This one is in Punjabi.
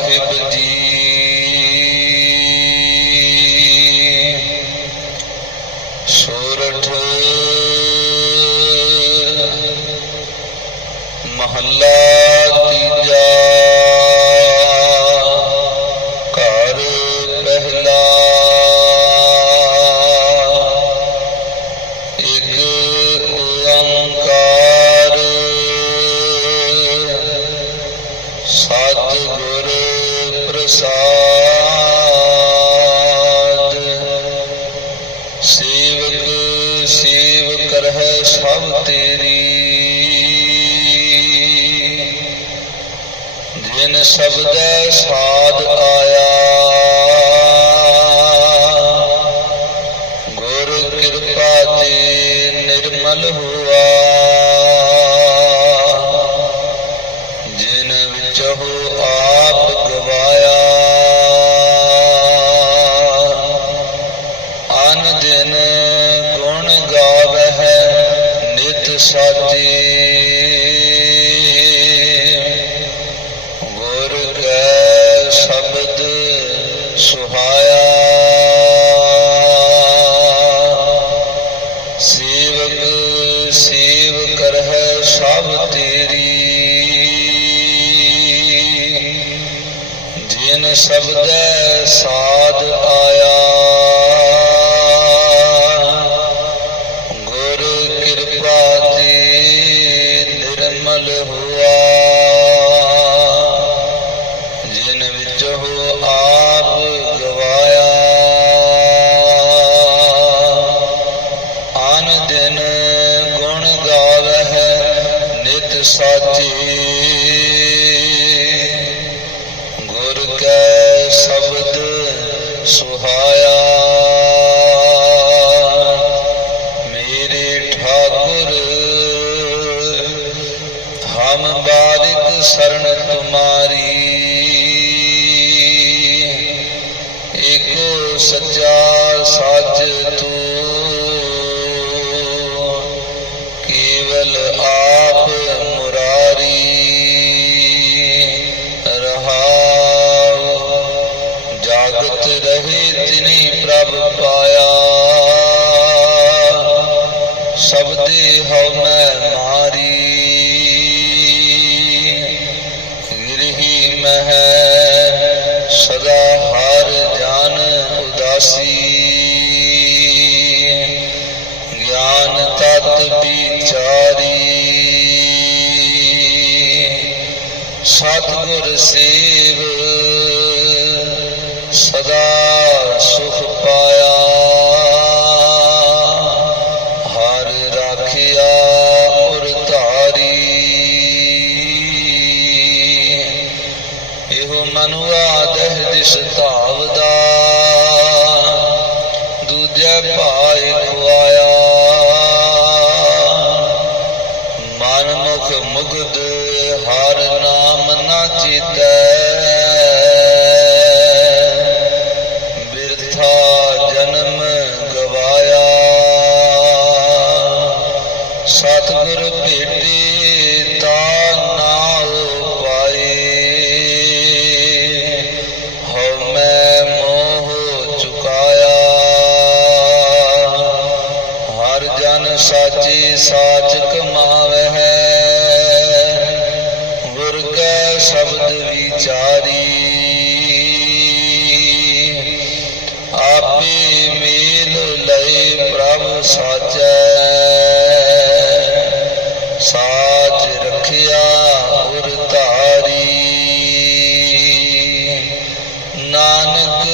ਸਾਹਿਬ ਜੀ। ਸੋਰਠ ਮਹੱਲਾ ਸਭ ਤੇਰੀ। ਜਿਨ ਸ਼ਬਦੈ ਸਾਧ ਆਇਆ, ਗੁਰ ਕਿਰਪਾ ਤੇ ਨਿਰਮਲ ਹੋਆ। ਜਿਨ ਵਿੱਚ ਹੋ ਆਪ ਗਵਾਇਆ ਜਿਨ ਸ਼ਬਦੈ ਸਾਧ ਆਇਆ। ਕੈ ਸ਼ਬਦ ਸੁਹਾਇਆ। ਮੇਰੇ ਠਾਕੁਰ ਹਮ ਬਾਰਿਕ ਸਰਣ ਤੁਮਾਰੀ ਭਗਤ ਰਹੇ ਤਿਨੀ ਪ੍ਰਭ ਪਾਇਆ। ਸਬਦੇ ਹਉ ਮੈਂ ਮਾਰੀ। ਗਿਰਹੀ ਮਹਿ ਸਦਾ ਹਰ ਜਾਨ ਉਦਾਸੀ। ਗਿਆਨ ਤਤ ਵਿਚਾਰੀ। ਸਤਿਗੁਰ ਸੇਵ ਮਨੁਆ ਦਹਿ ਦਿਸ ਧਾਵਦਾ ਦੂਜੇ ਭਾਇ ਖੁਆਇਆ ਮਨ ਮੁਖ ਮੁਗਦ ਹਰ ਨਾਮ ਨਾ ਚੀਤੈ। ਸਾਚੈ ਸਾਚ ਰਖਿਆ ਉਰ ਧਾਰੀ। ਨਾਨਕ